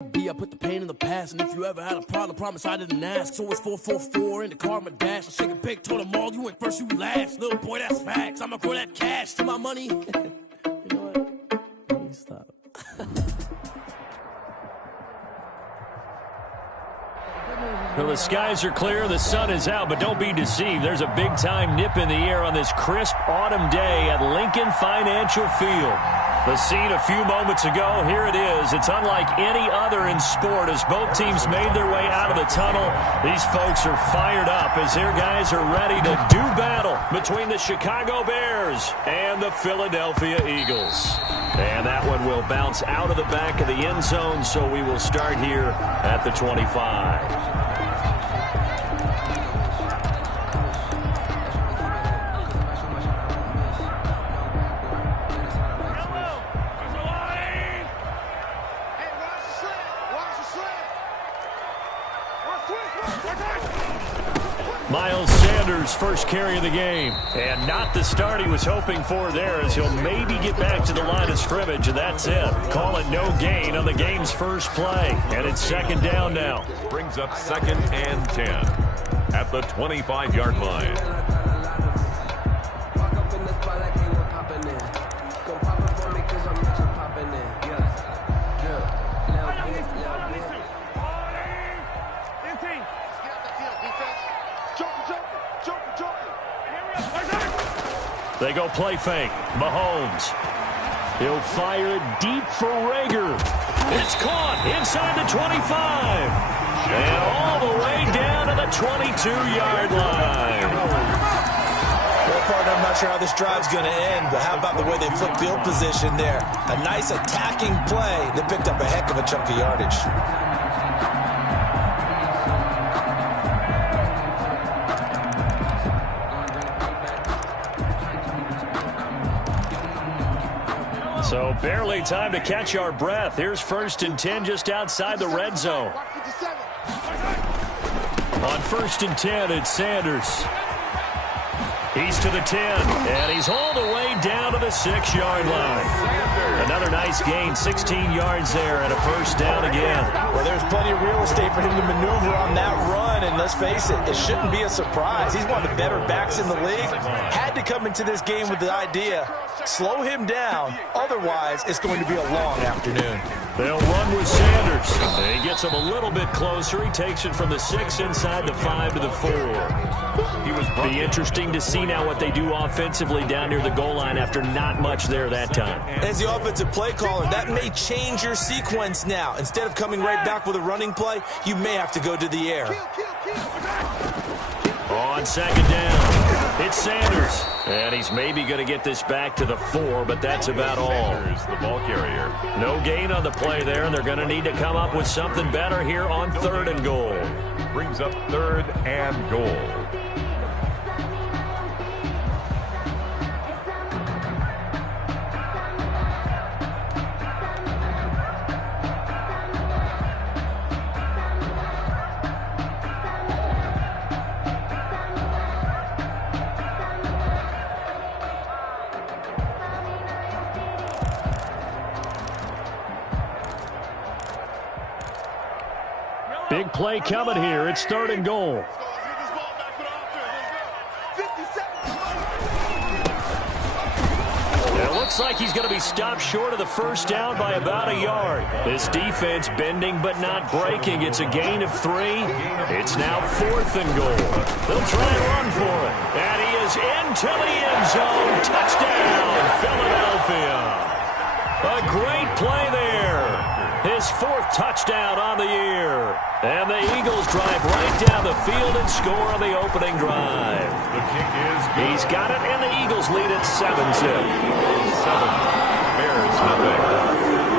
I put the pain in the past, and if you ever had a problem, promise I didn't ask. So it's 444 in the car, my dash. I shake a big, told them all, you went first, you last. Little boy, that's facts. I'ma grow that cash to my money. You know what? Let me stop. Well, the skies are clear, the sun is out, but don't be deceived. There's a big-time nip in the air on this crisp autumn day at Lincoln Financial Field. The scene a few moments ago, here it is. It's unlike any other in sport as both teams made their way out of the tunnel. These folks are fired up as their guys are ready to do battle between the Chicago Bears and the Philadelphia Eagles. And that one will bounce out of the back of the end zone, so we will start here at the 25. Miles Sanders' first carry of the game. And not the start he was hoping for there, as he'll maybe get back to the line of scrimmage, and that's it. Call it no gain on the game's first play. And it's second down now. Brings up 2nd and 10 at the 25-yard line. They go play fake. Mahomes. He'll fire it deep for Rager. It's caught inside the 25. And all the way down to the 22-yard line. Well, partner, I'm not sure how this drive's going to end, but how about the way they flip field position there? A nice attacking play. They picked up a heck of a chunk of yardage. So barely time to catch our breath. Here's 1st and 10 just outside the red zone. On 1st and 10, it's Sanders. He's to the 10, and he's all the way down to the 6-yard line. Another nice gain, 16 yards there, and a first down again. Well, there's plenty of real estate for him to maneuver on that run, and let's face it, it shouldn't be a surprise. He's one of the better backs in the league. Had to come into this game with the idea, slow him down, otherwise it's going to be a long afternoon. They'll run with Sanders. And he gets him a little bit closer. He takes it from the 6 inside the 5 to the 4. Be interesting to see now what they do offensively down near the goal line after not much there that time. As the offensive play caller, that may change your sequence now. Instead of coming right back with a running play, you may have to go to the air. On 2nd down, it's Sanders. And he's maybe going to get this back to the 4, but that's about all. The ball carrier. No gain on the play there, and they're going to need to come up with something better here on 3rd and goal. Brings up 3rd and goal. Big play coming here. It's 3rd and goal. It looks like he's going to be stopped short of the first down by about a yard. This defense bending but not breaking. It's a gain of 3. It's now 4th and goal. They'll try and run for it. And he is into the end zone. Touchdown, Philadelphia. A great play there. His 4th touchdown on the year. And the Eagles drive right down the field and score on the opening drive. The kick is good. He's got it, and the Eagles lead at 7-0. 7. Bears nothing.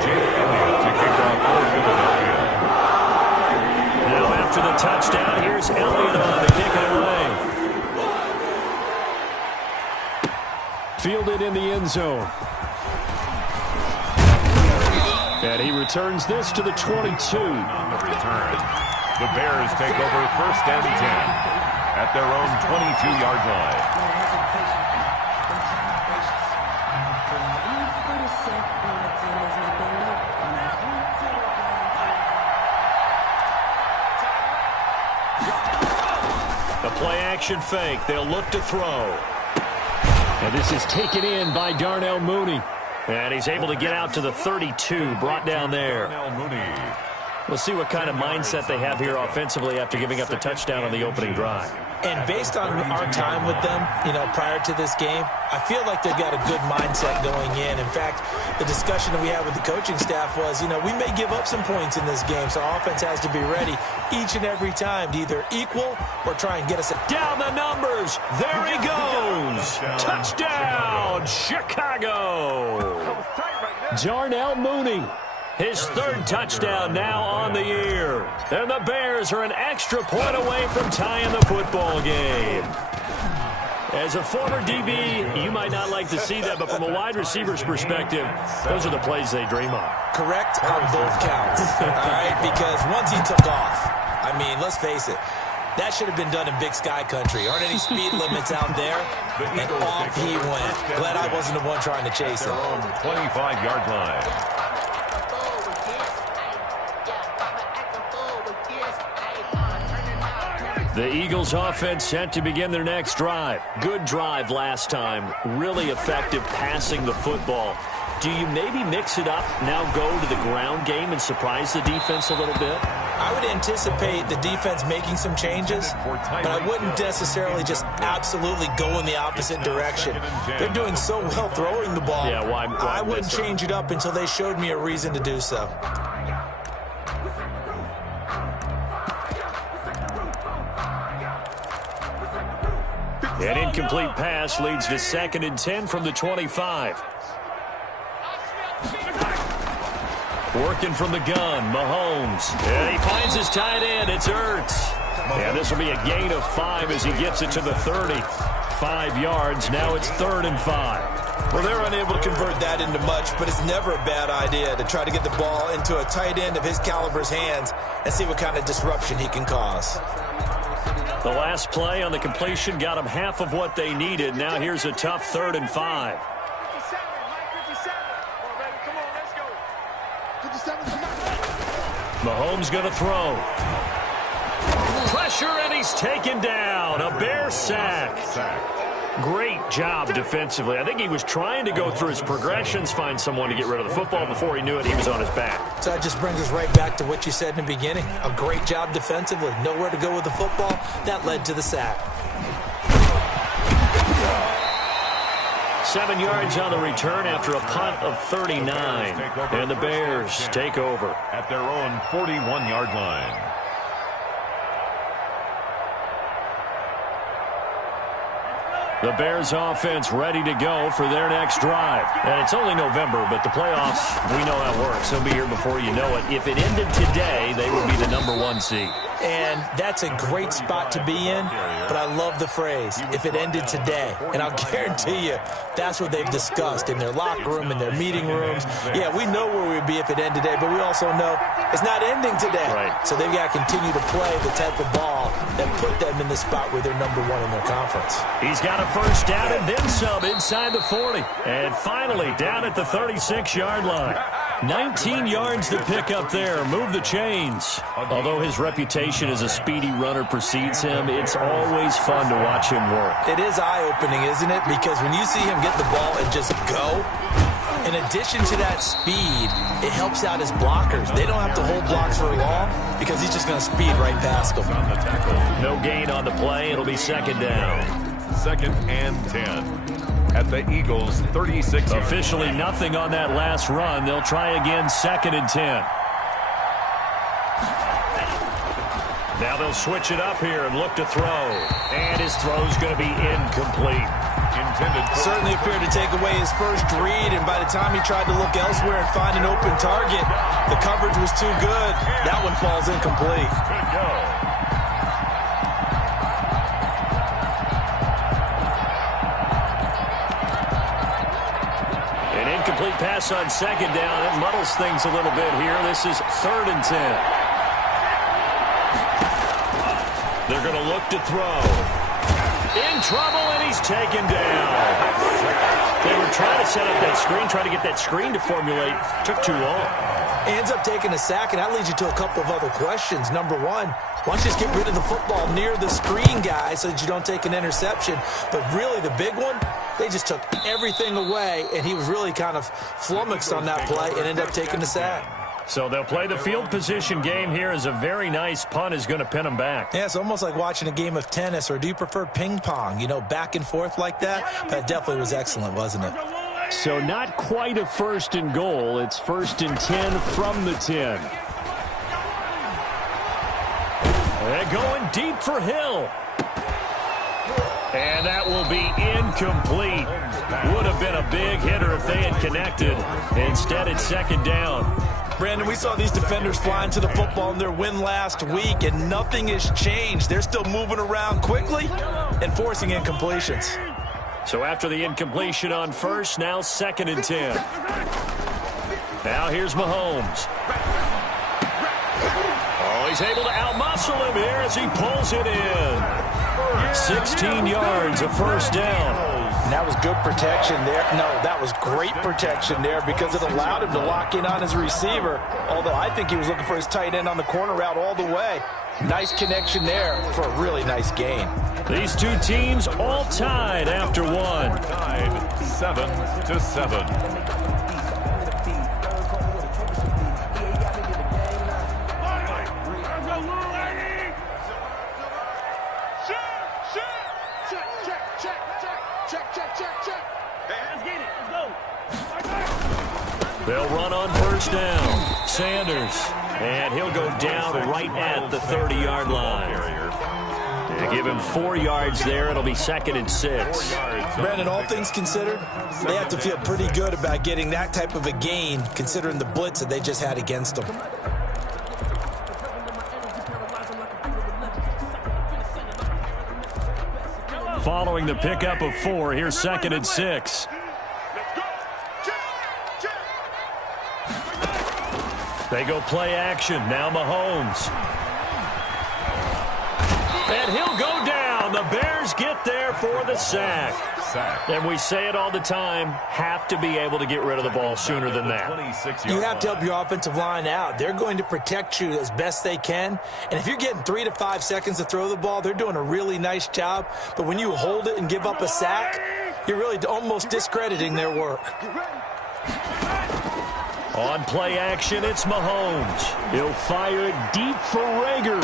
Jake Elliott to kick off for Philadelphia. Now after the touchdown, here's Elliott on to kick it away. Fielded in the end zone. And he returns this to the 22. On the return, the Bears take over 1st and 10 at their own 22-yard line. A play-action fake. They'll look to throw. And this is taken in by Darnell Mooney. And he's able to get out to the 32, brought down there. We'll see what kind of mindset they have here offensively after giving up the touchdown on the opening drive. And based on our time with them, prior to this game, I feel like they've got a good mindset going in. In fact, the discussion that we had with the coaching staff was, we may give up some points in this game, so our offense has to be ready each and every time to either equal or try and get us down the numbers. There he goes. Touchdown, Chicago. Darnell Mooney. His third touchdown now on the year. And the Bears are an extra point away from tying the football game. As a former DB, you might not like to see that, but from a wide receiver's perspective, those are the plays they dream of. Correct on both counts, all right? Because once he took off, let's face it, that should have been done in Big Sky country. Aren't any speed limits out there? And off he went. Glad I wasn't the one trying to chase him. 25-yard line. The Eagles offense set to begin their next drive. Good drive last time. Really effective passing the football. Do you maybe mix it up, now go to the ground game and surprise the defense a little bit? I would anticipate the defense making some changes, but I wouldn't necessarily just absolutely go in the opposite direction. They're doing so well throwing the ball. Yeah, why I wouldn't change it up until they showed me a reason to do so. An incomplete pass leads to 2nd and 10 from the 25. Working from the gun, Mahomes. And he finds his tight end. It's Ertz. And this will be a gain of 5 as he gets it to the 30. 5 yards. Now it's 3rd and 5. Well, they're unable to convert that into much, but it's never a bad idea to try to get the ball into a tight end of his caliber's hands and see what kind of disruption he can cause. The last play on the completion got them half of what they needed. Now here's a tough 3rd and 5. Mahomes going to throw. Pressure, and he's taken down. A Bear sack. Great job defensively. I think he was trying to go through his progressions, find someone to get rid of the football. Before he knew it, he was on his back. So that just brings us right back to what you said in the beginning. A great job defensively. Nowhere to go with the football. That led to the sack. 7 yards on the return after a punt of 39. And the Bears take over at their own 41-yard line. The Bears offense ready to go for their next drive. And it's only November, but the playoffs, we know how it works. They'll be here before you know it. If it ended today, they would be the #1 seed. And that's a great spot to be in, but I love the phrase, if it ended today. And I'll guarantee you, that's what they've discussed in their locker room, in their meeting rooms. Yeah, we know where we'd be if it ended today, but we also know it's not ending today. Right. So they've got to continue to play the type of ball that put them in the spot where they're #1 in their conference. He's got a first down and then some inside the 40. And finally down at the 36-yard line. 19 yards to pick up there. Move the chains. Although his reputation as a speedy runner precedes him, it's always fun to watch him work. It is eye-opening, isn't it? Because when you see him get the ball and just go, in addition to that speed, it helps out his blockers. They don't have to hold blocks for long because he's just going to speed right past them. No gain on the play. It'll be 2nd down. 2nd and 10. At the Eagles' 36. Officially nothing on that last run. They'll try again 2nd and 10. Now they'll switch it up here and look to throw. And his throw's going to be incomplete. Certainly appeared to take away his first read, and by the time he tried to look elsewhere and find an open target, the coverage was too good. That one falls incomplete. Good go. Incomplete pass on 2nd down. It muddles things a little bit here. This is 3rd and 10. They're going to look to throw. In trouble, and he's taken down. They were trying to set up that screen, trying to get that screen to formulate. Took too long. Ends up taking a sack, and that leads you to a couple of other questions. Number one, why don't you just get rid of the football near the screen guy so that you don't take an interception? But really, the big one, they just took everything away, and he was really kind of flummoxed on that play and ended up taking the sack. So they'll play the field position game here as a very nice punt is going to pin them back. Yeah, it's almost like watching a game of tennis, or do you prefer ping pong? You know, back and forth like that? That definitely was excellent, wasn't it? So not quite a 1st and goal. It's 1st and 10 from the 10. They're going deep for Hill. And that will be incomplete. Would have been a big hitter if they had connected. Instead, it's 2nd down. Brandon, we saw these defenders flying to the football in their win last week, and nothing has changed. They're still moving around quickly and forcing incompletions. So after the incompletion on 1st, now 2nd and 10. Now here's Mahomes. Oh, he's able to outmuscle him here as he pulls it in. 16 yards, a 1st down. And that was good protection there. No, that was great protection there because it allowed him to lock in on his receiver, although I think he was looking for his tight end on the corner route all the way. Nice connection there for a really nice gain. These two teams all tied after one. Tied 7-7. They'll run on 1st down. Sanders. And he'll go down right at the 30-yard line. They give him 4 yards there. It'll be 2nd and 6. Brandon, all things considered, they have to feel pretty good about getting that type of a gain, considering the blitz that they just had against them. Following the pickup of 4, here's 2nd and 6. They go play action. Now Mahomes. And he'll go down. The Bears get there for the sack. And we say it all the time, have to be able to get rid of the ball sooner than that. You have to help your offensive line out. They're going to protect you as best they can. And if you're getting 3 to 5 seconds to throw the ball, they're doing a really nice job. But when you hold it and give up a sack, you're really almost discrediting their work. On play action, it's Mahomes. He'll fire it deep for Rager.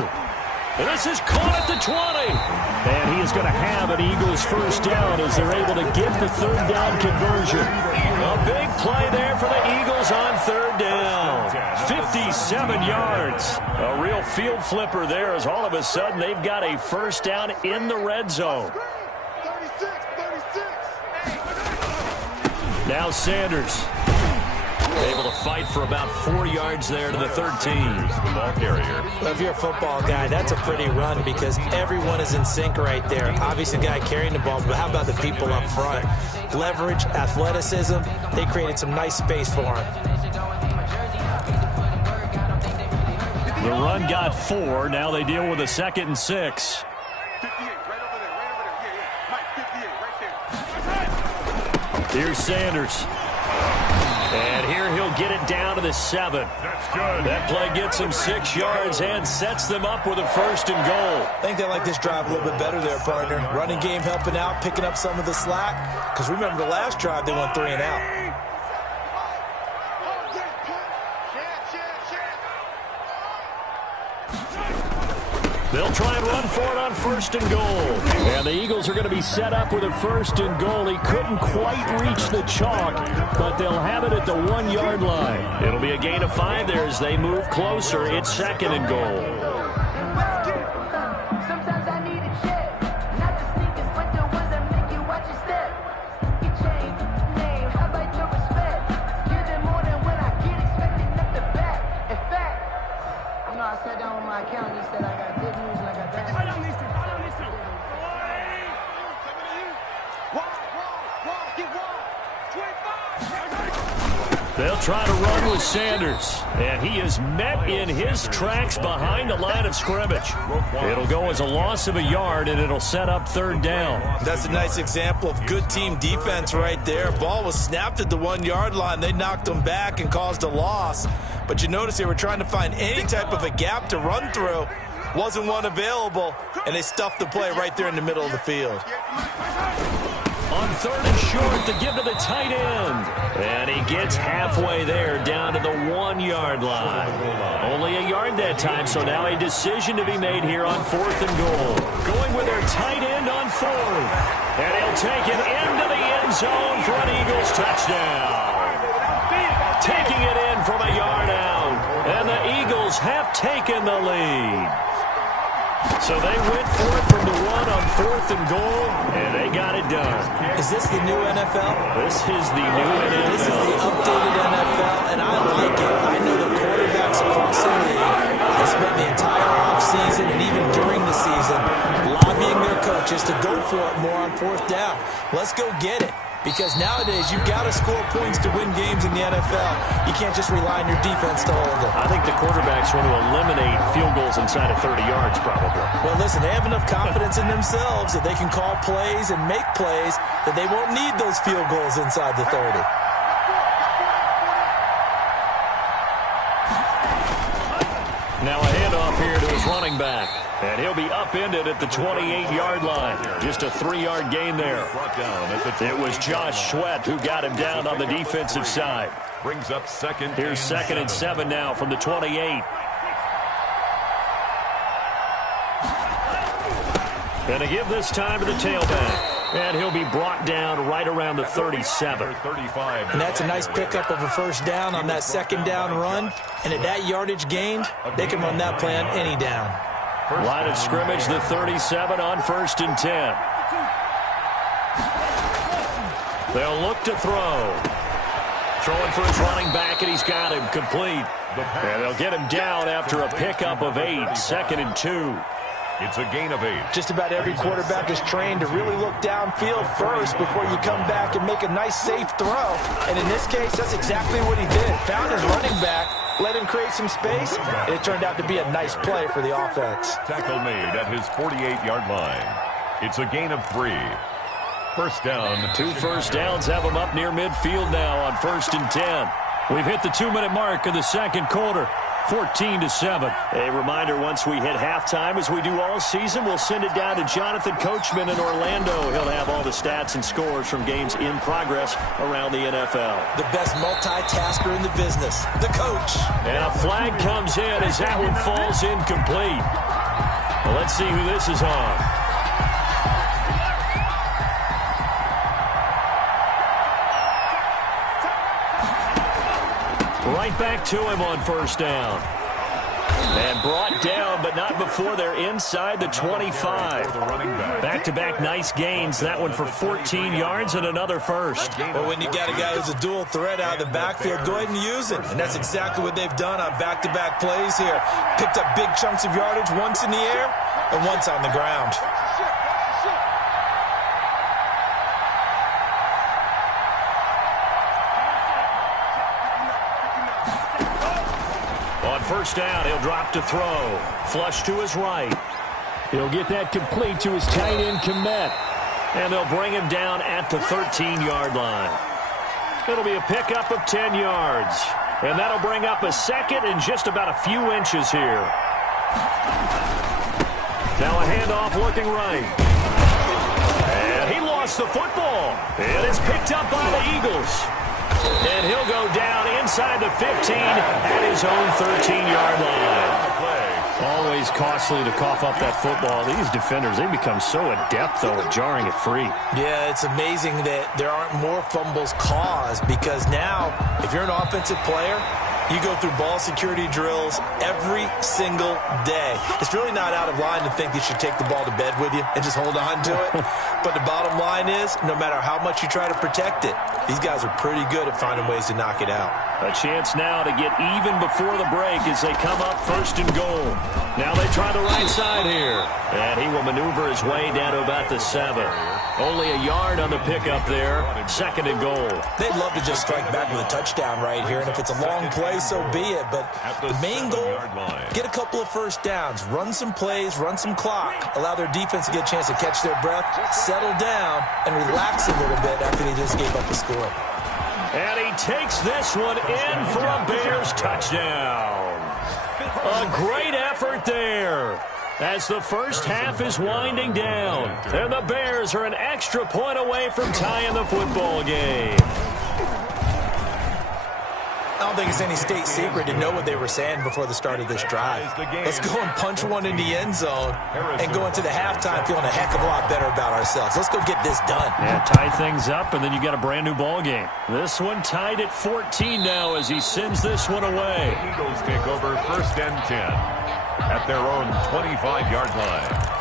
And this is caught at the 20. And he is going to have an Eagles 1st down as they're able to get the 3rd down conversion. A big play there for the Eagles on 3rd down. 57 yards. A real field flipper there as all of a sudden they've got a 1st down in the red zone. Now Sanders. Able to fight for about 4 yards there to the 13. Ball carrier. Well, if you're a football guy, that's a pretty run because everyone is in sync right there. Obviously, the guy carrying the ball, but how about the people up front? Leverage, athleticism, they created some nice space for him. The run got 4. Now they deal with a 2nd and 6. Here's Sanders. And here he'll get it down to the 7. That's good. That play gets him 6 yards and sets them up with a 1st and goal. I think they like this drive a little bit better there, partner. Running game helping out, picking up some of the slack. Because remember the last drive, they went 3 and out. They'll try and run for it on 1st and goal. And the Eagles are going to be set up with a 1st and goal. He couldn't quite reach the chalk, but they'll have it at the 1-yard line. It'll be a gain of 5 there as they move closer. It's 2nd and goal. They'll try to run with Sanders. And he is met in his tracks behind the line of scrimmage. It'll go as a loss of a yard, and it'll set up third down. That's a nice example of good team defense right there. Ball was snapped at the 1-yard line. They knocked him back and caused a loss. But you notice they were trying to find any type of a gap to run through. Wasn't one available, and they stuffed the play right there in the middle of the field. On third and short to give to the tight end. And he gets halfway there down to the 1-yard line. Only a yard that time, so now a decision to be made here on 4th and goal. Going with their tight end on 4th. And he'll take it into the end zone for an Eagles touchdown. Taking it in from a yard out. And the Eagles have taken the lead. So they went for it from the 1 on 4th and goal, and they got it done. Is this the new NFL? This is the new NFL. This is the updated NFL, and I like it. I know the quarterbacks across the league have spent the entire offseason and even during the season lobbying their coaches to go for it more on 4th down. Let's go get it. Because nowadays, you've got to score points to win games in the NFL. You can't just rely on your defense to hold them. I think the quarterbacks want to eliminate field goals inside of 30 yards, probably. Well, listen, they have enough confidence in themselves that they can call plays and make plays that they won't need those field goals inside the 30. Now a handoff here to his running back. And he'll be upended at the 28-yard line. Just a 3-yard gain there. It was Josh Sweat who got him down on the defensive side. Brings up second. Here's 2nd and 7 now from the 28. And to give this time to the tailback. And he'll be brought down right around the 37. And that's a nice pickup of a first down on that 2nd down run. And at that yardage gained, they can run that play on any down. Line of scrimmage, the 37 on 1st and 10. They'll look to throw. Throwing for his running back, and he's got him complete. And they'll get him down after a pickup of 8, 2nd and 2. It's a gain of 8. Just about every quarterback is trained to really look downfield first before you come back and make a nice, safe throw. And in this case, that's exactly what he did. Found his running back, let him create some space, and it turned out to be a nice play for the offense. Tackle made at his 48-yard line. It's a gain of 3. First down. 2 first downs have him up near midfield now on 1st and 10. We've hit the 2-minute mark of the second quarter. 14-7. A reminder, once we hit halftime, as we do all season, we'll send it down to Jonathan Coachman in Orlando. He'll have all the stats and scores from games in progress around the NFL. The best multitasker in the business, the coach. And a flag comes in as that one falls incomplete. Well, let's see who this is on. Right back to him on first down. And brought down, but not before they're inside the 25. Back-to-back nice gains. That one for 14 yards and another first. Well, when you got a guy who's a dual threat out of the backfield, go ahead and use him. And that's exactly what they've done on back-to-back plays here. Picked up big chunks of yardage, once in the air and once on the ground. First down, he'll drop to throw. Flush to his right. He'll get that complete to his tight end, Kmet. And they'll bring him down at the 13-yard line. It'll be a pickup of 10 yards. And that'll bring up a second and just about a few inches here. Now a handoff looking right. And he lost the football. It is picked up by the Eagles. And he'll go down inside the 15 at his own 13-yard line. Always costly to cough up that football. These defenders, they become so adept, though, at jarring it free. Yeah, it's amazing that there aren't more fumbles caused because now, if you're an offensive player, you go through ball security drills every single day. It's really not out of line to think you should take the ball to bed with you and just hold on to it. But the bottom line is, no matter how much you try to protect it, these guys are pretty good at finding ways to knock it out. A chance now to get even before the break as they come up 1st and goal. Now they try the right side here. And he will maneuver his way down to about the 7. Only a yard on the pickup there. 2nd and goal. They'd love to just strike back with a touchdown right here, and if it's a long play, so be it. But the main goal, get a couple of first downs, run some plays, run some clock, allow their defense to get a chance to catch their breath, settle down, and relax a little bit after they just gave up the score. And he takes this one in for a Bears touchdown. A great effort there as the first half is winding down. And the Bears are an extra point away from tying the football game. I don't think it's any state secret to know what they were saying before the start of this drive. Let's go and punch one in the end zone and go into the halftime feeling a heck of a lot better about ourselves. Let's go get this done. Yeah, tie things up, and then you got a brand new ball game. This one tied at 14 now as he sends this one away. The Eagles take over 1st and 10 at their own 25-yard line.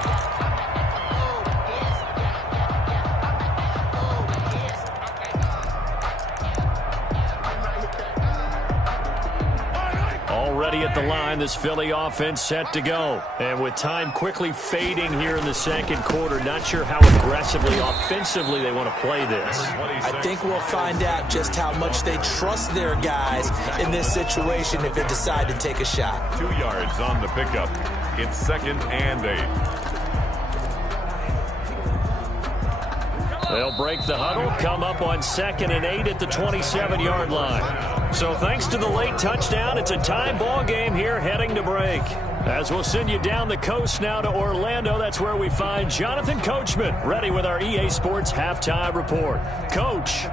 Already at the line, this Philly offense set to go. And with time quickly fading here in the 2nd quarter, not sure how aggressively, offensively they want to play this. I think we'll find out just how much they trust their guys in this situation if they decide to take a shot. 2 yards on the pickup. It's 2nd and 8. They'll break the huddle, come up on 2nd and 8 at the 27-yard line. So thanks to the late touchdown, it's a tie ball game here heading to break. As we'll send you down the coast now to Orlando, that's where we find Jonathan Coachman, ready with our EA Sports Halftime Report. Coach.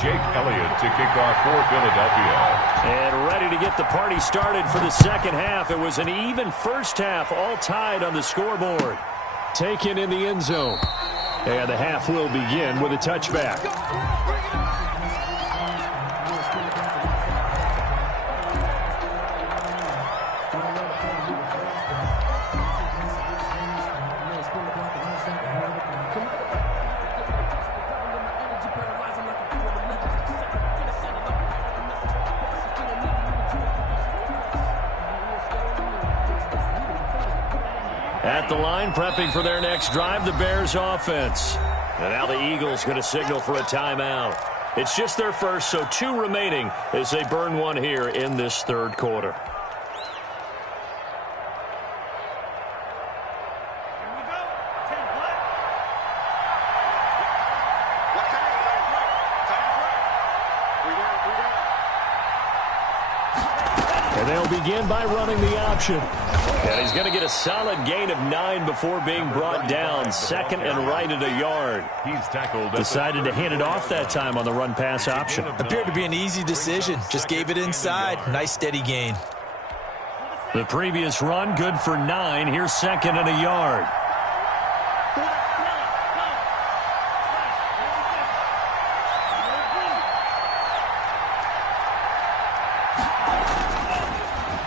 Jake Elliott to kick off for Philadelphia. And ready to get the party started for the 2nd half. It was an even first half, all tied on the scoreboard. Taken in the end zone. And the half will begin with a touchback. At the line, prepping for their next drive, the Bears offense. And now the Eagles going to signal for a timeout. It's just their first, so 2 remaining as they burn one here in this 3rd quarter. And they'll begin by running the option. And he's going to get a solid gain of 9 before being brought down. 2nd and right at a yard. He's tackled. Decided to hand it off that time on the run-pass option. Appeared to be an easy decision. Just gave it inside. Nice steady gain. The previous run, good for 9. Here's 2nd and a yard.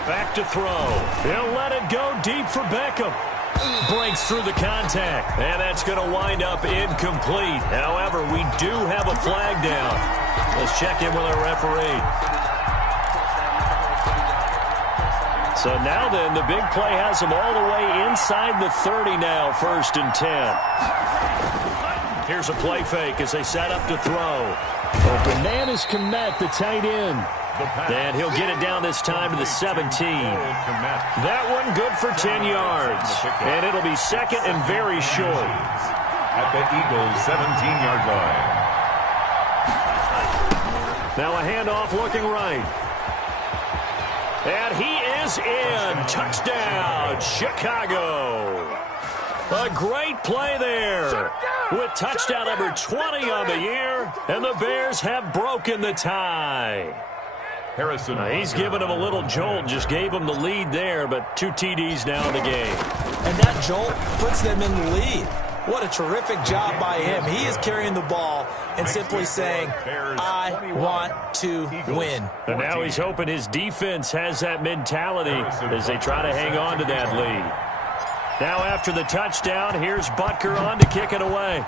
Back to throw. He'll let it go deep for Beckham. Breaks through the contact. And that's going to wind up incomplete. However, we do have a flag down. Let's check in with our referee. So now then, the big play has them all the way inside the 30 now, 1st and 10. Here's a play fake as they set up to throw. Bananas Komet, the tight end. And he'll get it down this time to the 17. That one good for 10 yards. And it'll be 2nd and very short. At the Eagles' 17-yard line. Now a handoff looking right. And he is in. Touchdown, Chicago. A great play there. With touchdown number 20 on the year. And the Bears have broken the tie. Harrison. He's given him a little jolt, just gave him the lead there, but 2 TDs now in the game. And that jolt puts them in the lead. What a terrific job by him. He is carrying the ball and simply saying, I want to win. And now he's hoping his defense has that mentality as they try to hang on to that lead. Now after the touchdown, here's Butker on to kick it away.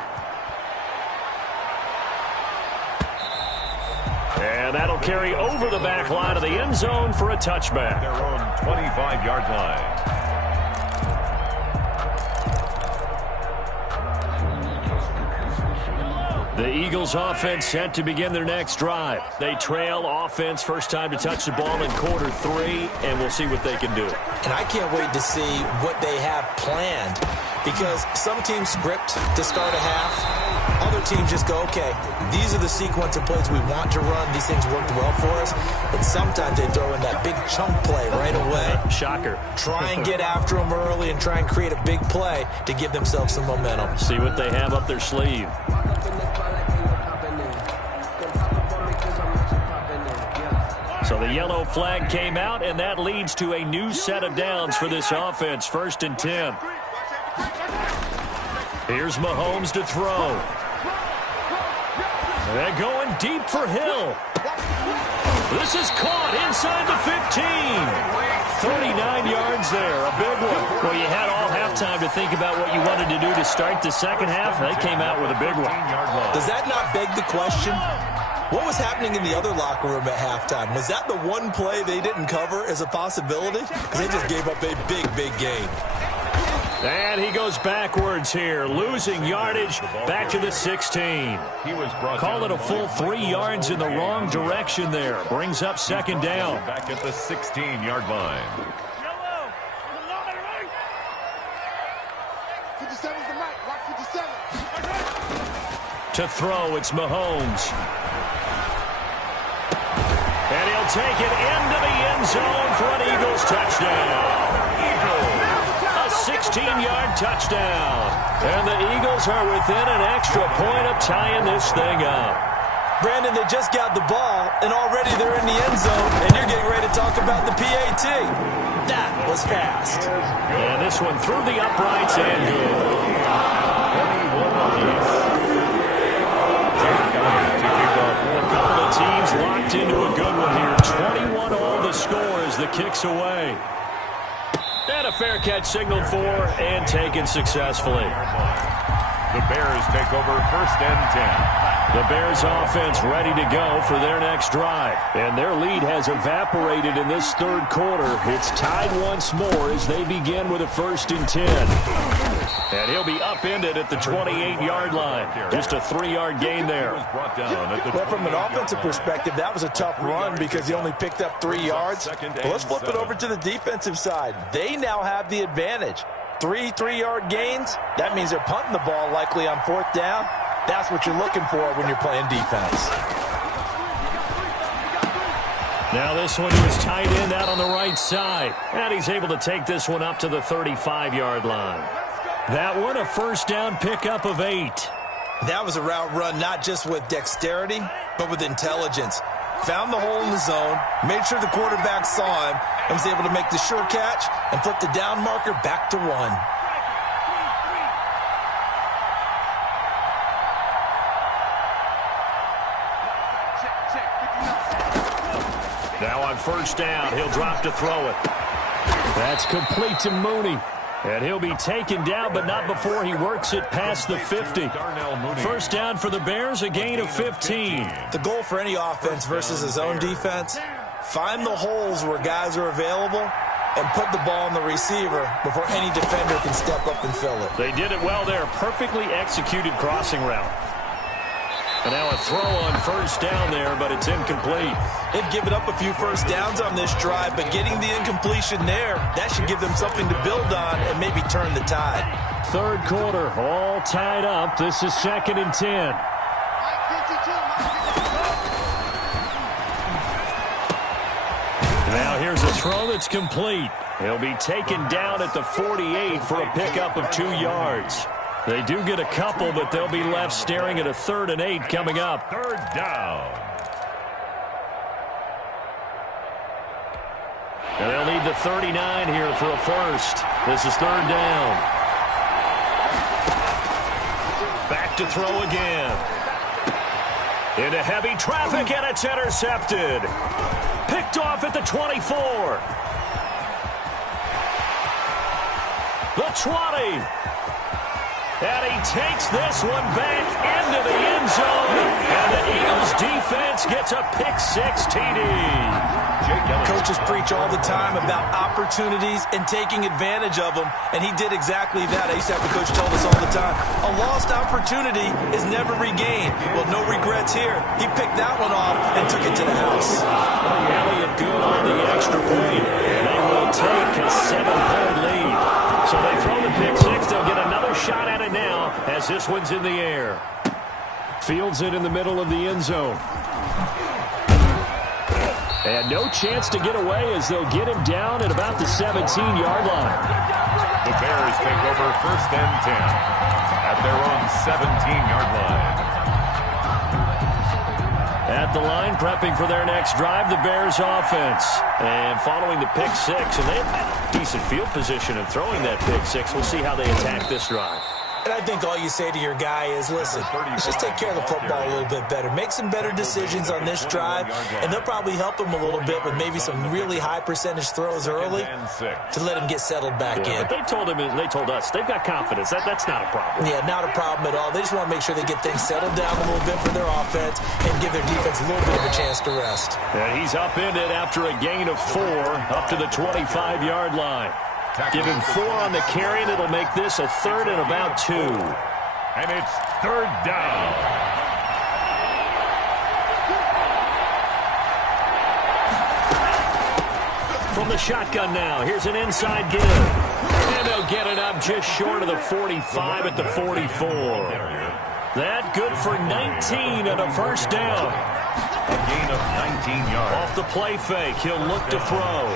And that'll carry over the back line of the end zone for a touchback. Their own 25-yard line. The Eagles offense set to begin their next drive. They trail offense, first time to touch the ball in quarter 3, and we'll see what they can do. And I can't wait to see what they have planned, because some teams script to start a half. Other teams just go, okay, these are the sequence of plays we want to run. These things worked well for us. And sometimes they throw in that big chunk play right away. Shocker. Try and get after them early and try and create a big play to give themselves some momentum. See what they have up their sleeve. So the yellow flag came out, and that leads to a new set of downs for this offense. 1st and 10. Here's Mahomes to throw. They're going deep for Hill. This is caught inside the 15. 39 yards there, a big one. Well, you had all halftime to think about what you wanted to do to start the second half. They came out with a big one. Does that not beg the question? What was happening in the other locker room at halftime? Was that the one play they didn't cover as a possibility? Because they just gave up a big, big game. And he goes backwards here, losing yardage back to the 16. Call it a full 3 yards in the wrong direction there. Brings up 2nd down. Back at the 16-yard line. To throw, it's Mahomes. And he'll take it into the end zone for an Eagles touchdown. A 16-yard touchdown. And the Eagles are within an extra point of tying this thing up. Brandon, they just got the ball, and already they're in the end zone, and you're getting ready to talk about the PAT. That was fast. And this one through the uprights and good. Teams locked into a good one here. 21 all the score as the kick's away. And a fair catch signaled for and taken successfully. The Bears take over 1st and 10. The Bears offense ready to go for their next drive. And their lead has evaporated in this 3rd quarter. It's tied once more as they begin with a 1st and 10. And he'll be upended at the 28-yard line. Just a 3-yard gain there. Well, from an offensive perspective, that was a tough run because he only picked up 3 yards. But let's flip it over to the defensive side. They now have the advantage. 3 3-yard gains. That means they're punting the ball likely on 4th down. That's what you're looking for when you're playing defense. Now this one was tight end out on the right side. And he's able to take this one up to the 35-yard line. That one a 1st down pickup of 8. That was a route run not just with dexterity, but with intelligence. Found the hole in the zone, made sure the quarterback saw him, and was able to make the sure catch and flip the down marker back to 1. Now on 1st down, he'll drop to throw it. That's complete to Mooney. And he'll be taken down, but not before he works it past the 50. 1st down for the Bears, a gain of 15. The goal for any offense versus his own defense, find the holes where guys are available and put the ball on the receiver before any defender can step up and fill it. They did it well there. Perfectly executed crossing route. And now a throw on 1st down there, but it's incomplete. They've given up a few 1st downs on this drive, but getting the incompletion there, that should give them something to build on and maybe turn the tide. 3rd quarter, all tied up. This is 2nd and 10. Now here's a throw that's complete. He'll be taken down at the 48 for a pickup of 2 yards. They do get a couple, but they'll be left staring at a 3rd and 8 coming up. 3rd down. And they'll need the 39 here for a 1st. This is 3rd down. back to throw again. Into heavy traffic, and it's intercepted. Picked off at the 24. The 20. And he takes this one back into the end zone. And the Eagles defense gets a pick-6 TD. Coaches preach all the time about opportunities and taking advantage of them, and he did exactly that. I used to have a coach tell us all the time, a lost opportunity is never regained. Well, no regrets here. He picked that one off and took it to the house. Elliott good on the extra point. They will take a 7-point lead. So they throw the pick-6. They'll get another shot at it now as this one's in the air. Fields it in the middle of the end zone. And no chance to get away as they'll get him down at about the 17-yard line. The Bears take over 1st and 10 at their own 17-yard line. At the line, prepping for their next drive, the Bears offense. And following the pick-6, and they have decent field position in throwing that pick-6. We'll see how they attack this drive. And I think all you say to your guy is, listen, let's just take care of the football a little bit better. Make some better decisions on this drive, and they'll probably help him a little bit with maybe some really high percentage throws early to let him get settled back in. But they told us, they've got confidence. That's not a problem. Yeah, not a problem at all. They just want to make sure they get things settled down a little bit for their offense and give their defense a little bit of a chance to rest. And he's upended after a gain of 4 up to the 25-yard line. Give him 4 on the carry, and it'll make this a 3rd and about 2. And it's 3rd down. From the shotgun now, here's an inside give. And they'll get it up just short of the 45 at the 44. That good for 19 and a 1st down. A gain of 19 yards. Off the play fake, he'll look to throw.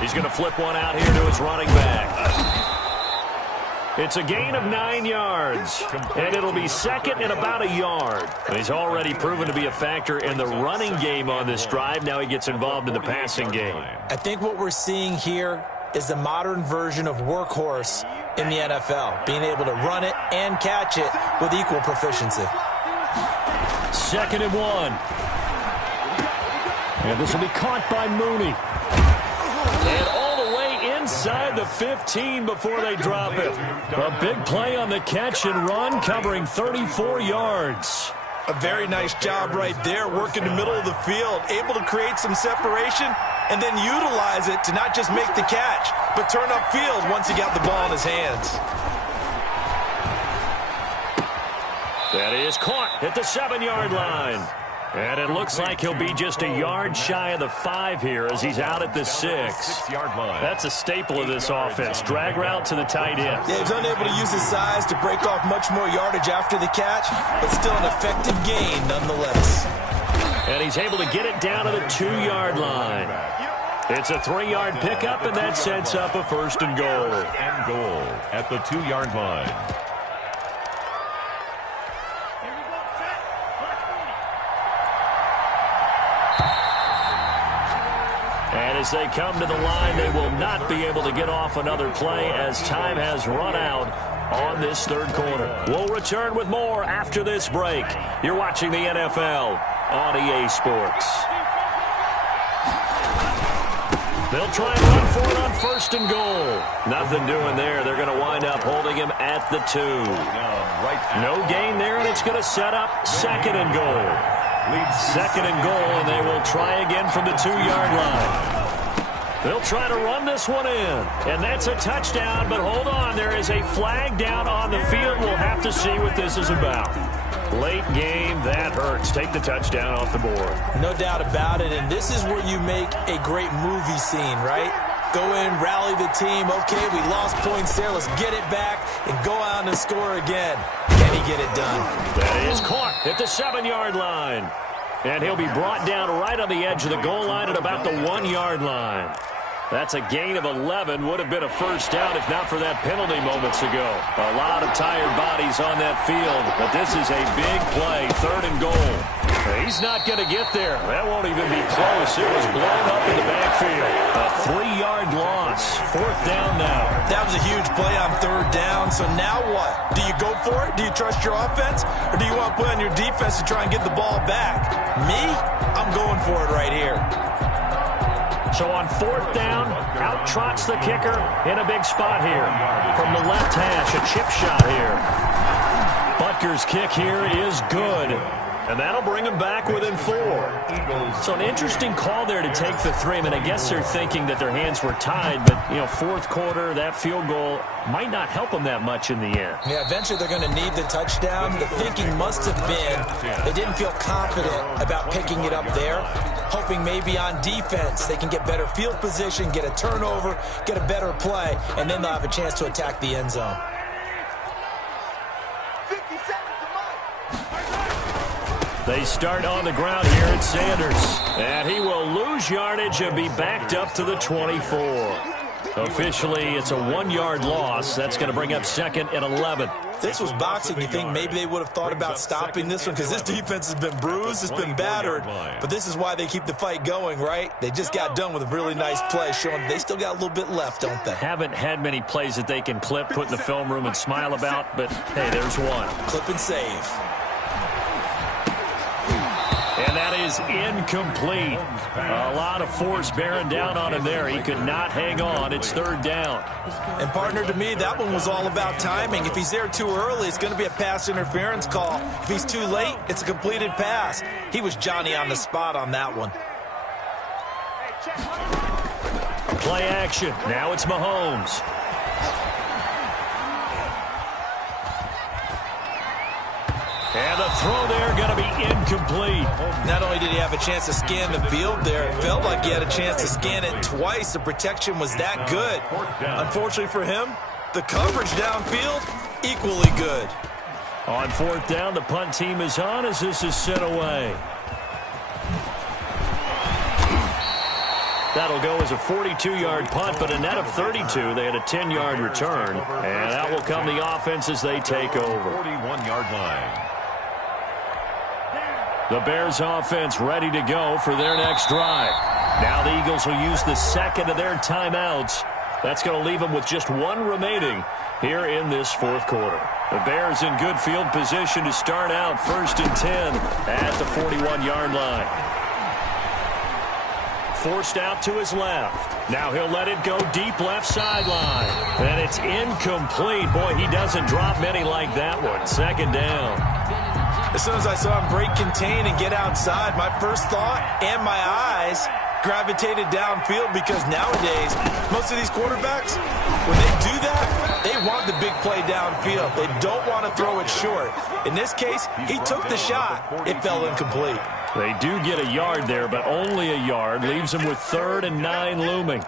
He's going to flip one out here to his running back. It's a gain of 9 yards, and it'll be 2nd and about a yard. He's already proven to be a factor in the running game on this drive. Now he gets involved in the passing game. I think what we're seeing here is the modern version of workhorse in the NFL, being able to run it and catch it with equal proficiency. 2nd and 1. And this will be caught by Mooney. And all the way inside the 15 before they drop it. A big play on the catch and run, covering 34 yards. A very nice job right there, working the middle of the field, able to create some separation and then utilize it to not just make the catch, but turn upfield once he got the ball in his hands. That is caught at the 7-yard line. And it looks like he'll be just a yard shy of the 5 here as he's out at the 6. 6-yard line. That's a staple of this offense. Drag route to the tight end. Yeah, he's unable to use his size to break off much more yardage after the catch, but still an effective gain nonetheless. And he's able to get it down to the 2-yard line. It's a 3-yard pickup, and that sets up a 1st and goal. And goal at the 2-yard line. And as they come to the line, they will not be able to get off another play as time has run out on this 3rd quarter. We'll return with more after this break. You're watching the NFL on EA Sports. They'll try and run for it on 1st and goal. Nothing doing there. They're going to wind up holding him at the 2. No gain there, and it's going to set up 2nd and goal. 2nd and goal, and they will try again from the 2-yard line. They'll try to run this one in, and that's a touchdown, but hold on, there is a flag down on the field. We'll have to see what this is about. Late game, that hurts. Take the touchdown off the board. No doubt about it, and this is where you make a great movie scene, right? Go in, rally the team. Okay, we lost points there. Let's get it back and go out and score again. Can he get it done? That is caught at the 7-yard line. And he'll be brought down right on the edge of the goal line at about the 1-yard line. That's a gain of 11. Would have been a first down if not for that penalty moments ago. A lot of tired bodies on that field, but this is a big play, 3rd and goal. He's not going to get there. That won't even be close. It was blown up in the backfield. A 3-yard loss. 4th down now. That was a huge play on 3rd down. So now what? Do you go for it? Do you trust your offense? Or do you want to play on your defense to try and get the ball back? Me? I'm going for it right here. So on 4th down, out trots the kicker in a big spot here. From the left hash, a chip shot here. Butker's kick here is good. And that'll bring them back within 4. So an interesting call there to take the 3. I mean, I guess they're thinking that their hands were tied, but, 4th quarter, that field goal might not help them that much in the end. Yeah, eventually they're going to need the touchdown. The thinking must have been they didn't feel confident about picking it up there, hoping maybe on defense they can get better field position, get a turnover, get a better play, and then they'll have a chance to attack the end zone. They start on the ground here at Sanders. And he will lose yardage and be backed up to the 24. Officially, it's a 1-yard loss. That's going to bring up 2nd and 11. This was boxing. You think maybe they would have thought about stopping this one because this defense has been bruised, it's been battered. But this is why they keep the fight going, right? They just got done with a really nice play, showing they still got a little bit left, don't they? Haven't had many plays that they can clip, put in the film room, and smile about. But, hey, there's one. Clip and save. And that is incomplete. A lot of force bearing down on him there. He could not hang on. It's 3rd down. And, partner, to me, that one was all about timing. If he's there too early, it's going to be a pass interference call. If he's too late, it's a completed pass. He was Johnny on the spot on that one. Play action. Now it's Mahomes. And the throw there going to be incomplete. Not only did he have a chance to scan the field there, it felt like he had a chance to scan it twice. The protection was that good. Unfortunately for him, the coverage downfield, equally good. On 4th down, the punt team is on as this is sent away. That'll go as a 42-yard punt, but a net of 32. They had a 10-yard return. And that will come the offense as they take over. 41-yard line. The Bears offense ready to go for their next drive. Now the Eagles will use the 2nd of their timeouts. That's going to leave them with just 1 remaining here in this 4th quarter. The Bears in good field position to start out 1st and 10 at the 41-yard line. Forced out to his left. Now he'll let it go deep left sideline. And it's incomplete. Boy, he doesn't drop many like that one. 2nd down. As soon as I saw him break contain and get outside, my first thought and my eyes gravitated downfield because nowadays, most of these quarterbacks, when they do that, they want the big play downfield. They don't want to throw it short. In this case, he took the shot. It fell incomplete. They do get a yard there, but only a yard. Leaves them with 3rd and 9 looming.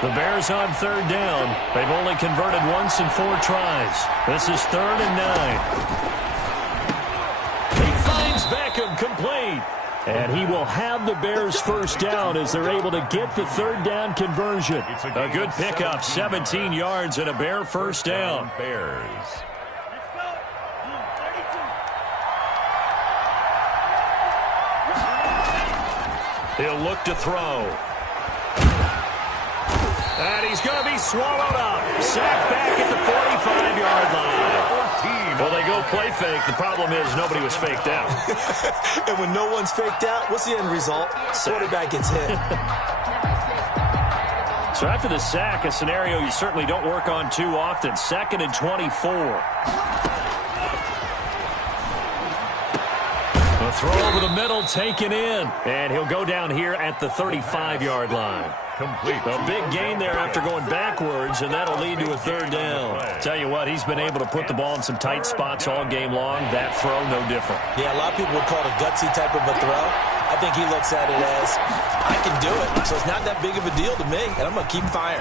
The Bears on 3rd down. They've only converted once in 4 tries. This is 3rd and 9. He finds Beckham complete. And he will have the Bears first down as they're able to get the 3rd down conversion. A good pickup, 17 yards and a Bear first down. Bears. He'll look to throw. And he's going to be swallowed up. Sacked back at the 45-yard line. Well, they go play fake. The problem is nobody was faked out. And when no one's faked out, what's the end result? Quarterback gets hit. So after the sack, a scenario you certainly don't work on too often. 2nd and 24. The throw over the middle taken in. And he'll go down here at the 35-yard line. Complete. A big gain there after going backwards, and that'll lead to a 3rd down. Tell you what, he's been able to put the ball in some tight spots all game long. That throw, no different. Yeah, a lot of people would call it a gutsy type of a throw. I think he looks at it as, I can do it, so it's not that big of a deal to me, and I'm going to keep firing.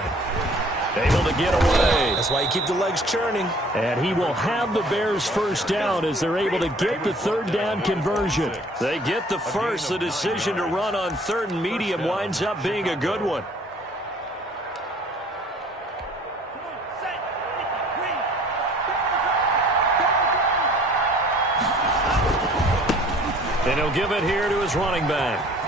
Able to get away. That's why you keep the legs churning. And he will have the Bears first down as they're able to get the third down conversion. They get the first. The decision to run on third and medium winds up being a good one. And he'll give it here to his running back.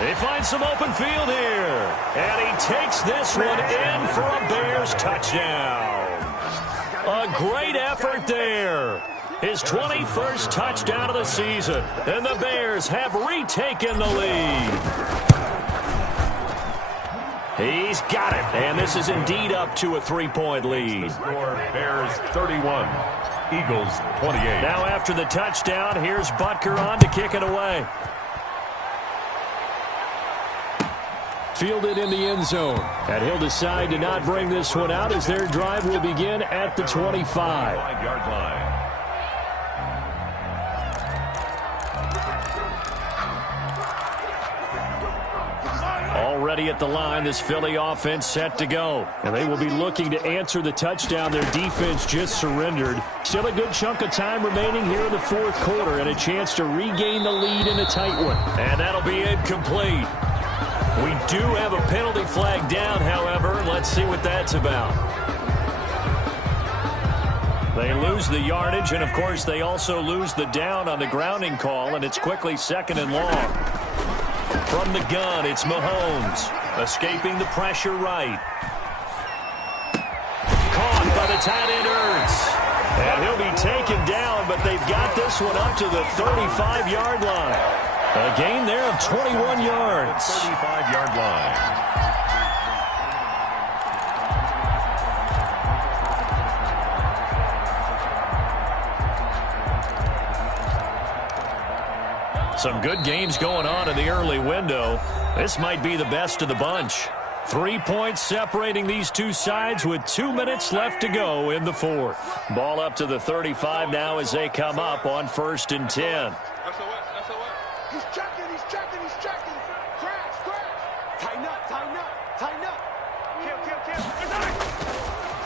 They find some open field here. And he takes this one in for a Bears touchdown. A great effort there. His 21st touchdown of the season. And the Bears have retaken the lead. He's got it. And this is indeed up to a 3-point lead. Score Bears 31. Eagles 28. Now after the touchdown, here's Butker on to kick it away. Fielded in the end zone. And he'll decide to not bring this one out as their drive will begin at the 25. 5-yard line. Already at the line, this Philly offense set to go. And they will be looking to answer the touchdown their defense just surrendered. Still a good chunk of time remaining here in the fourth quarter and a chance to regain the lead in a tight one. And that'll be incomplete. We do have a penalty flag down, however. Let's see what that's about. They lose the yardage, and, of course, they also lose the down on the grounding call, and it's quickly second and long. From the gun, it's Mahomes, escaping the pressure right. Caught by the tight end Ertz. And he'll be taken down, but they've got this one up to the 35-yard line. A gain there of 21 yards. 35-yard line. Some good games going on in the early window. This might be the best of the bunch. 3 points separating these two sides with 2 minutes left to go in the fourth. Ball up to the 35 now as they come up on 1st and 10. He's checking. Crash. Tighten up. Kill.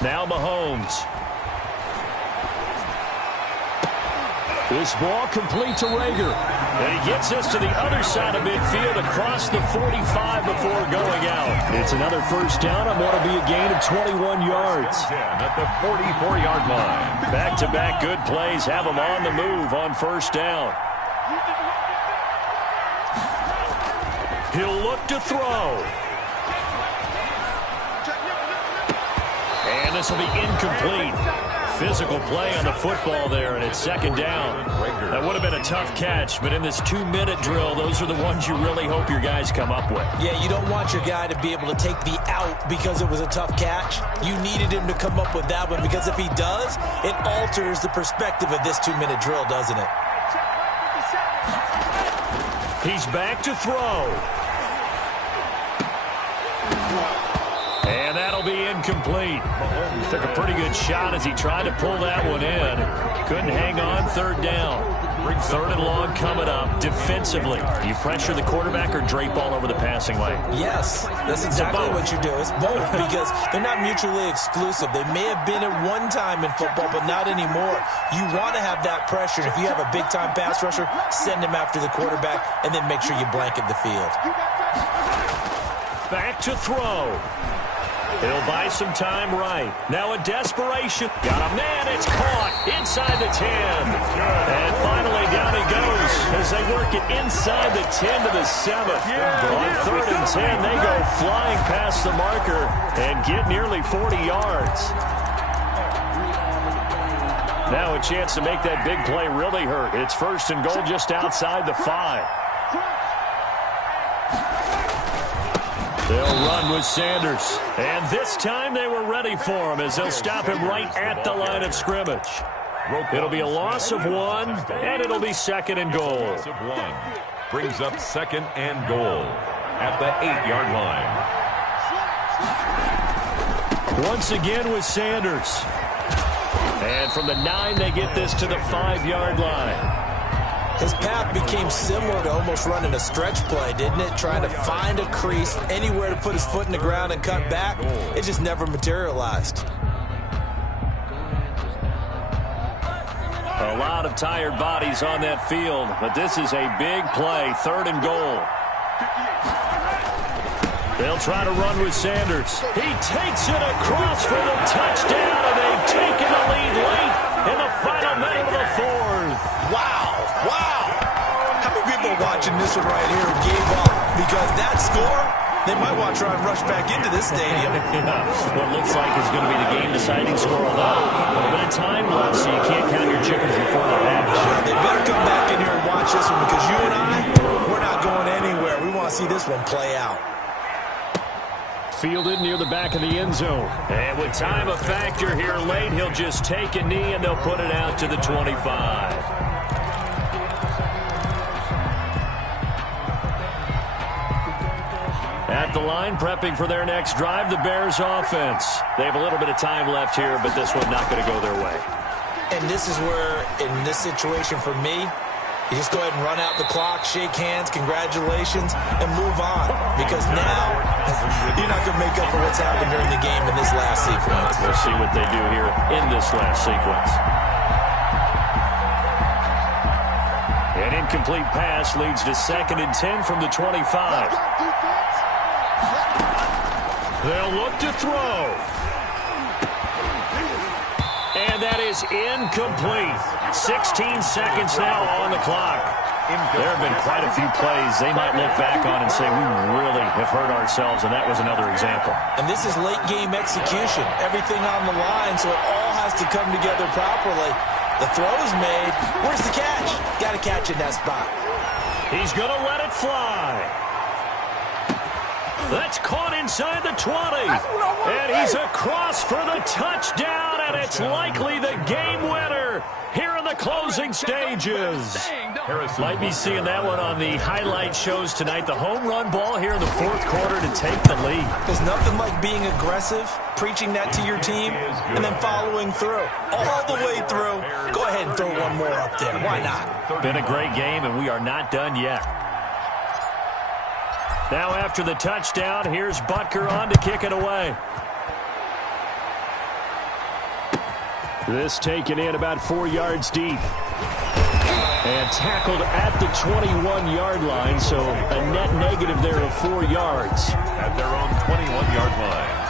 Now Mahomes. This ball complete to Rager. And he gets this to the other side of midfield across the 45 before going out. It's another first down and want to be a gain of 21 yards. At the 44-yard line. Back-to-back good plays have him on the move on first down. He'll look to throw. And this will be incomplete. Physical play on the football there, and it's second down. That would have been a tough catch, but in this 2-minute drill, those are the ones you really hope your guys come up with. Yeah, you don't want your guy to be able to take the out because it was a tough catch. You needed him to come up with that one because if he does, it alters the perspective of this 2-minute drill, doesn't it? He's back to throw. And that'll be incomplete. Took a pretty good shot as he tried to pull that one in. Couldn't hang on third down. Third and long coming up. Defensively, you pressure the quarterback or drape all over the passing lane? Yes, that's exactly what you do. It's both because they're not mutually exclusive. They may have been at one time in football, but not anymore. You want to have that pressure. And if you have a big-time pass rusher, send him after the quarterback and then make sure you blanket the field. Back to throw. He'll buy some time right. Now a desperation. Got a man. It's caught inside the 10. And finally down he goes as they work it inside the 10 to the 7. On 3rd and 10, they go flying past the marker and get nearly 40 yards. Now a chance to make that big play really hurt. It's 1st and goal just outside the 5. They'll run with Sanders. And this time they were ready for him as they'll stop him right at the line of scrimmage. It'll be a loss of 1, and it'll be 2nd and goal. Loss of 1 brings up 2nd and goal at the 8-yard line. Once again with Sanders. And from the 9, they get this to the 5-yard line. His path became similar to almost running a stretch play, didn't it? Trying to find a crease, anywhere to put his foot in the ground and cut back. It just never materialized. A lot of tired bodies on that field, but this is a big play, 3rd and goal. They'll try to run with Sanders. He takes it across for the touchdown, and they've taken the lead late in the final minute of the 4th. Wow, wow. How many people are watching this one right here who gave up? Because that score, they might want to try and rush back into this stadium. Yeah, what looks like is going to be the game-deciding score on that. A little bit of time left, so you can't count your chickens before they're hatched. Well, they better come back in here and watch this one, because you and I, we're not going anywhere. We want to see this one play out. Fielded near the back of the end zone. And with time a factor here late, he'll just take a knee and they'll put it out to the 25. At the line, prepping for their next drive, the Bears offense. They have a little bit of time left here, but this one's not going to go their way. And this is where, in this situation for me, you just go ahead and run out the clock, shake hands, congratulations, and move on. Because now, you're not going to make up for what's happened during the game in this last sequence. We'll see what they do here in this last sequence. An incomplete pass leads to 2nd and 10 from the 25. They'll look to throw. And that is incomplete. 16 seconds now on the clock. There have been quite a few plays they might look back on and say, we really have hurt ourselves, and that was another example. And this is late game execution. Everything on the line, so it all has to come together properly. The throw's made. Where's the catch? Got to catch in that spot. He's going to let it fly. That's caught inside the 20. And he's across for the touchdown, and it's likely the game winner here in the closing stages. Might be seeing that one on the highlight shows tonight. The home run ball here in the 4th quarter to take the lead. There's nothing like being aggressive, preaching that to your team, and then following through. All the way through. Go ahead and throw one more up there. Why not? Been a great game, and we are not done yet. Now after the touchdown, here's Butker on to kick it away. This taken in about 4 yards deep. And tackled at the 21-yard line, so a net negative there of 4 yards. At their own 21-yard line.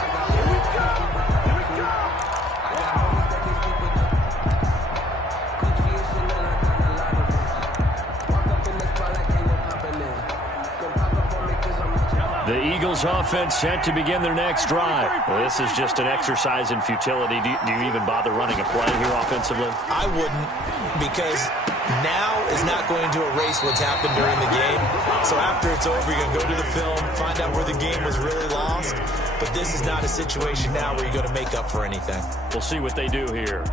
The Eagles offense set to begin their next drive. Well, this is just an exercise in futility. Do you even bother running a play here offensively? I wouldn't, because now is not going to erase what's happened during the game. So after it's over, you're going to go to the film, find out where the game was really lost. But this is not a situation now where you're going to make up for anything. We'll see what they do here.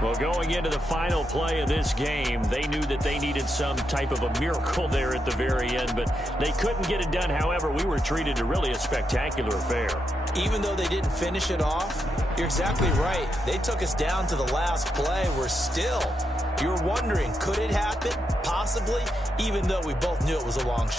Well, going into the final play of this game, they knew that they needed some type of a miracle there at the very end, but they couldn't get it done. However, we were treated to really a spectacular affair. Even though they didn't finish it off, you're exactly right. They took us down to the last play. We're still, you're wondering, could it happen? Possibly, even though we both knew it was a long shot.